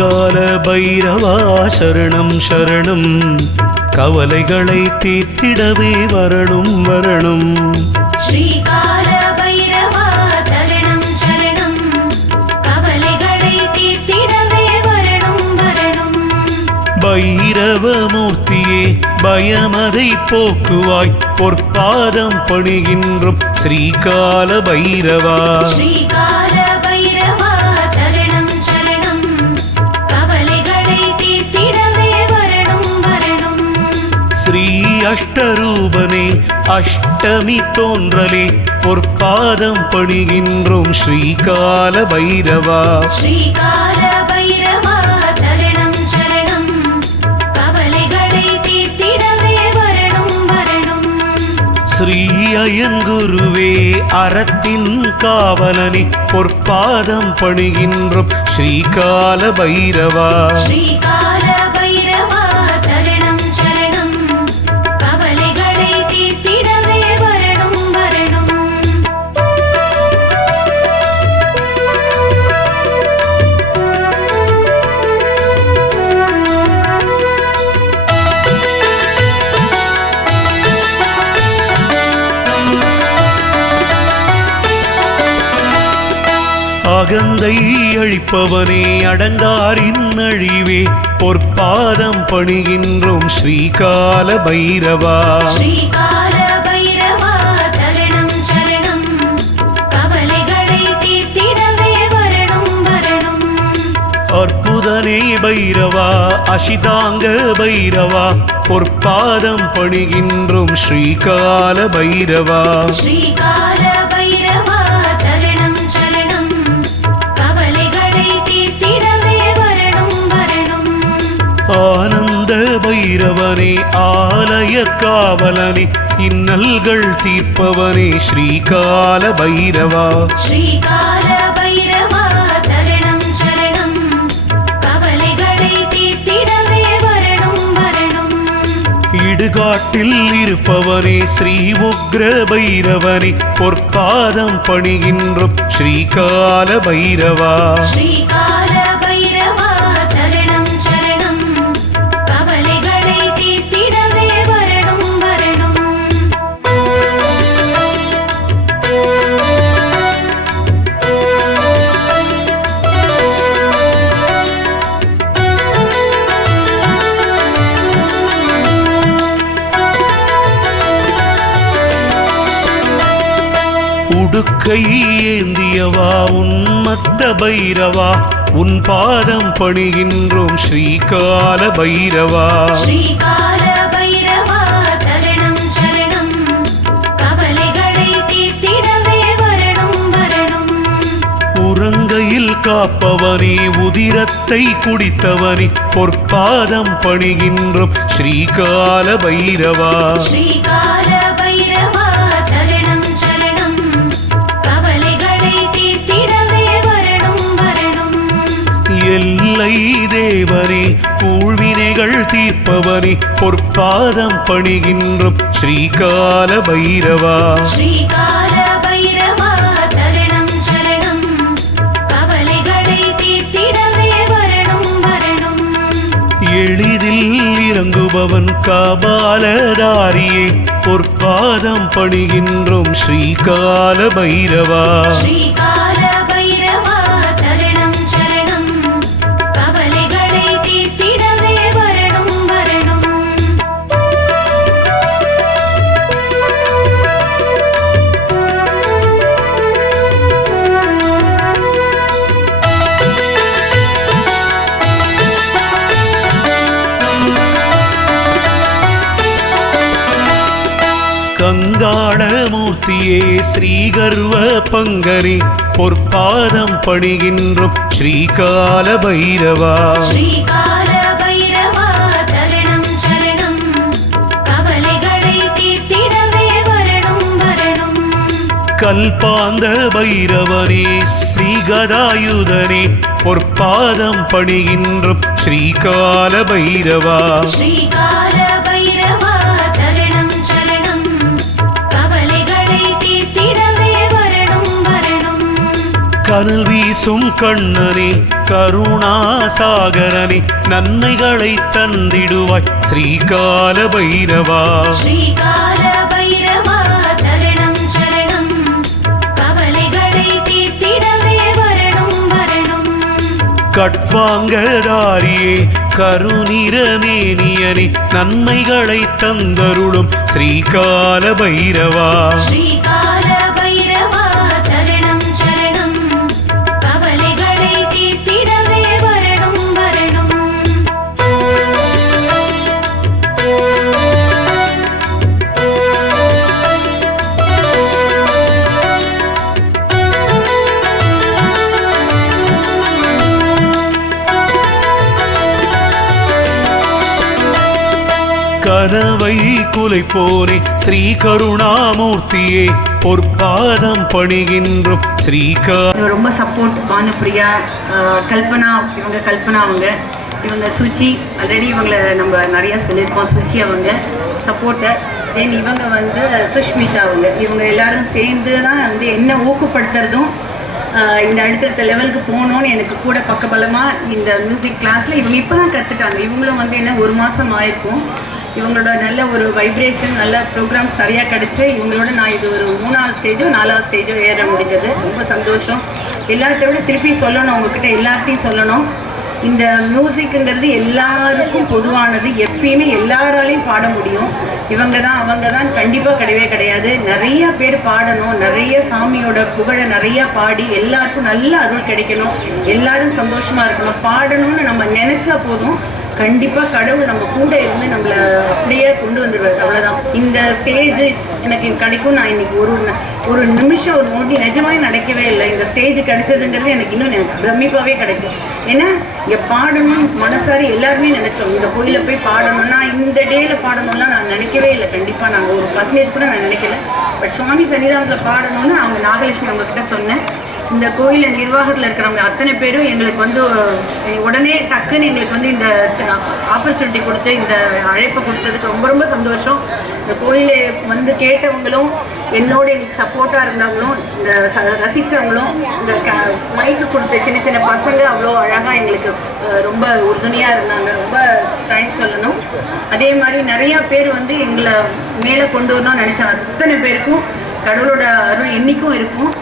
ஸ்ரீகால பைரவா சரணம் சரணம். கவலைகளை தீர்த்திடவே வரணும் வரணும். ஸ்ரீகால பைரவா சரணம் சரணம். கவலைகளை தீர்த்திடவே வரணும் வரணும். பைரவமூர்த்தியே பயமதை போக்குவாய். பொற்பாதம் பணிகின்றோம் ஸ்ரீகால பைரவா. ஸ்ரீகால அஷ்டரூபனே அஷ்டமி தோன்றலே பொற்பாதம் பணிகின்றோம் ஸ்ரீகால பைரவா. ஸ்ரீகால பைரவா சரணம் சரணம். கவலைகளை தீர்த்திடவே வரணும் வரணும். ஸ்ரீ அயங்குருவே அறத்தின் காவலனி பொற்பாதம் பணிகின்றோம் ஸ்ரீகால பைரவா. ஸ்ரீகால அகந்தை அழிப்பவனே அடங்காரின் அழிவே பொற்பாதம் பணிகின்றோம் ஸ்ரீகால பைரவா. அற்புதனே பைரவா அசிதாங்க பைரவா பொற்பாதம் பணிகின்றோம் ஸ்ரீகால பைரவா. ஸ்ரீகால ஆனந்த பைரவனே ஆலய காவலனே இன்னல்கள் தீர்ப்பவனே ஸ்ரீகால பைரவா. ஸ்ரீகால பைரவா சரணம் சரணம். கவலைகளை தீர்த்திடவே வரணும் வரணும். இடுகாட்டில் இருப்பவனே ஸ்ரீ உக்ர பைரவனே பொற்பாதம் பணிகின்றோம் ஸ்ரீகால பைரவா. ஸ்ரீகால உடுக்கை ஏந்தியவா? உன்மத்த பைரவா? உன் பாதம் பணிகின்றோம் ஸ்ரீகால பைரவா. ஸ்ரீகால பைரவா சரணம் சரணம். கவலைகளை தீர்த்திடவே வரணும் வரணும். உறங்கையில் காப்பவனே உதிரத்தை குடித்தவனே பொற்பாதம் பணிகின்றோம் ஸ்ரீகால பைரவா. ஸ்ரீகால தேவனே ஊழ்வினைகள் தீர்ப்பவனே பொற்பாதம் பணிகின்றோம் ஸ்ரீகால பைரவா. ஸ்ரீகால பைரவா சரணம் சரணம். கவலைகளை தீர்த்திடவே வரணும் வரணும். எளிதில் இறங்குபவன் காபாலதாரியே பொற்பாதம் பணிகின்றோம் ஸ்ரீகால பைரவா. ஸ்ரீகால கங்காளமூர்த்தியே ஸ்ரீகர்வ பங்கரி பொற்பாதம் பணிகின்றோம் ஸ்ரீகால பைரவா. ஸ்ரீகால பைரவா சரணம் சரணம். கவலைகளை தீர்த்திடவே வரணும் வரணும். கல்பாந்த பைரவனே ஸ்ரீகதாயுதனே பொற்பாதம் பணிகின்றோம் ஸ்ரீகால பைரவா. ஸ்ரீகால பைரவா கனல் வீசும் கண்ணனே கருணாசாகரனே நன்மைகளை தந்திடுவாய் ஸ்ரீகால பைரவா. கட்வாங்கதாரியே கருநிறமேனியனே நன்மைகளை தந்தருளும் ஸ்ரீகால பைரவா. ஸ்ரீகால கனவை குலைப்போனே ஸ்ரீ கருணாமூர்த்தியே பொற்பாதம் பணிகின்றோம் ஸ்ரீகா இவங்க ரொம்ப சப்போர்ட் பானுப்பிரியா கல்பனா இவங்க கல்பனா அவங்க. இவங்க சுச்சி ஆல்ரெடி இவங்களை நம்ம நிறையா சொல்லியிருக்கோம் சுச்சி அவங்க சப்போர்ட்டர் தென் இவங்க வந்து சுஷ்மிதா அவங்க. இவங்க எல்லாரும் சேர்ந்து தான் வந்து என்ன ஊக்கப்படுத்துறதும் இந்த அடுத்தடுத்த லெவலுக்கு போகணும்னு எனக்கு கூட பக்கபலமாக இந்த மியூசிக் கிளாஸில் இவங்க இப்போ தான் கற்றுட்டாங்க இவங்களும் வந்து என்ன ஒரு மாதம் ஆயிருக்கும். இவங்களோட நல்ல ஒரு வைப்ரேஷன் நல்ல ப்ரோக்ராம்ஸ் நிறையா கிடச்சி இவங்களோட நான் இது ஒரு மூணாவது ஸ்டேஜோ நாலாவது ஸ்டேஜோ ஏற முடிஞ்சது. ரொம்ப சந்தோஷம். எல்லார்ட்ட விட திருப்பி சொல்லணும் உங்ககிட்ட எல்லார்ட்டையும் சொல்லணும். இந்த மியூசிக்குங்கிறது எல்லாருக்கும் பொதுவானது. எப்பயுமே எல்லாராலையும் பாட முடியும். இவங்க தான் அவங்க தான் கண்டிப்பாக கிடையவே கிடையாது. நிறைய பேர் பாடணும். நிறைய சாமியோட புகழை நிறையா பாடி எல்லாருக்கும் நல்ல அருள் கிடைக்கணும். எல்லாரும் சந்தோஷமாக இருக்கணும். பாடணும்னு நம்ம நினச்சா போதும். கண்டிப்பாக கடவுள் நம்ம கூட இருந்து நம்மளை அப்படியே கொண்டு வந்துடுவார் அவ்வளோதான் இந்த ஸ்டேஜ் எனக்கு கிடைக்கும். நான் இன்னைக்கு ஒரு ஒரு நிமிஷம் ஒரு நோட்டி நிஜமாவே நடக்கவே இல்லை. இந்த ஸ்டேஜ் கிடைச்சதுங்கிறது எனக்கு இன்னும் எனக்கு பிரமிப்பாகவே கிடைக்கும். ஏன்னா இங்கே பாடணும் மனசாரி எல்லாருமே நினச்சோம். இந்த கோயிலில் போய் பாடணும்னா இந்த டேயில் பாடணும்லாம் நான் நினைக்கவே இல்லை. கண்டிப்பாக நாங்கள் ஒரு பர்சன்டேஜ் கூட நான் நினைக்கல. பட் சுவாமி சன்னிதானத்தில் பாடணும்னு அவங்க நாகலட்சுமி அவங்கக்கிட்ட சொன்னேன். இந்த கோயிலில் நிர்வாகத்தில் இருக்கிறவங்க அத்தனை பேரும் எங்களுக்கு வந்து உடனே டக்குன்னு எங்களுக்கு வந்து இந்த ஆப்பர்ச்சுனிட்டி கொடுத்து இந்த அழைப்பை கொடுத்ததுக்கு ரொம்ப ரொம்ப சந்தோஷம். இந்த கோயிலை வந்து கேட்டவங்களும் என்னோட எனக்கு சப்போர்ட்டாக இருந்தவங்களும் இந்த ச- இந்த க மைக்கு கொடுத்த சின்ன சின்ன பசங்க அவ்வளோ அழகாக எங்களுக்கு ரொம்ப உறுதுணையாக இருந்தாங்க. ரொம்ப தேங்க்ஸ் சொல்லணும். அதே மாதிரி நிறையா பேர் வந்து எங்களை மேலே கொண்டு வரணும்னு நினச்சாங்க. அத்தனை பேருக்கும் கடவுளோட அருள் என்றைக்கும் இருக்கும்.